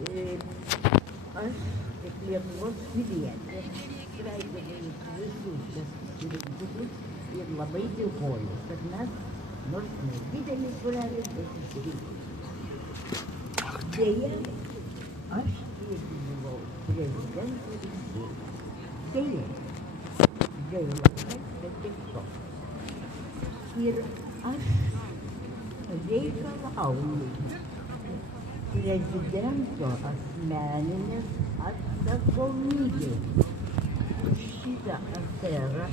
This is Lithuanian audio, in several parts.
Aš, kaip Lietuvos pilietė, sveikinu visus susirinkusius ir labai dėkoju, kad mes, nors nedidelis būrelis, bet išrinkom. Deja, aš irgi buvau prezidento rinkėjas. Deja, gaila, bet tik to. Ir aš reikalauju prezidento asmeninės atsakomybės už šitą aferą,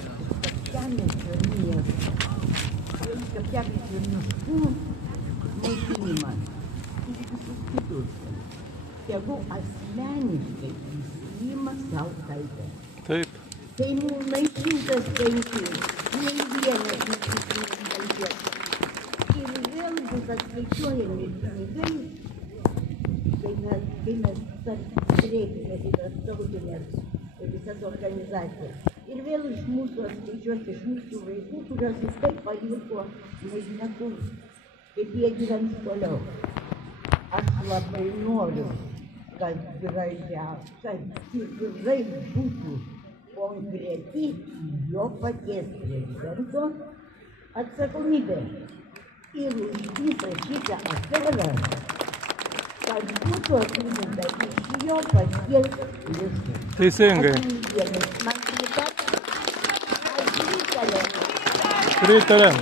Kapčiamiesčio miesto, Kapčiamiesčio miškų naikinimą ir visus kitus. Tegu asmeniškai prisiima savo kaltę. Taip. Seimų naikintas 5, nei vienas neprisimės. Ir vėl bus atskaičiuojami pinigai, kai mes kreipėmės į tarptautinės visas organizacijas. Ir vėl iš mūsų atskaičiuos, iš mūsų vaikų, kurios vis taip paliko, nežinia kur, kaip jie gyvens toliau. Aš labai noriu, kad tikrai būtų konkreti jo paties prezidento atsakomybė. Ir už visą šitą aferą, kad būtų atlyginta iš jo paties lėšų. Teisingai. Man pritariam. Pritariam.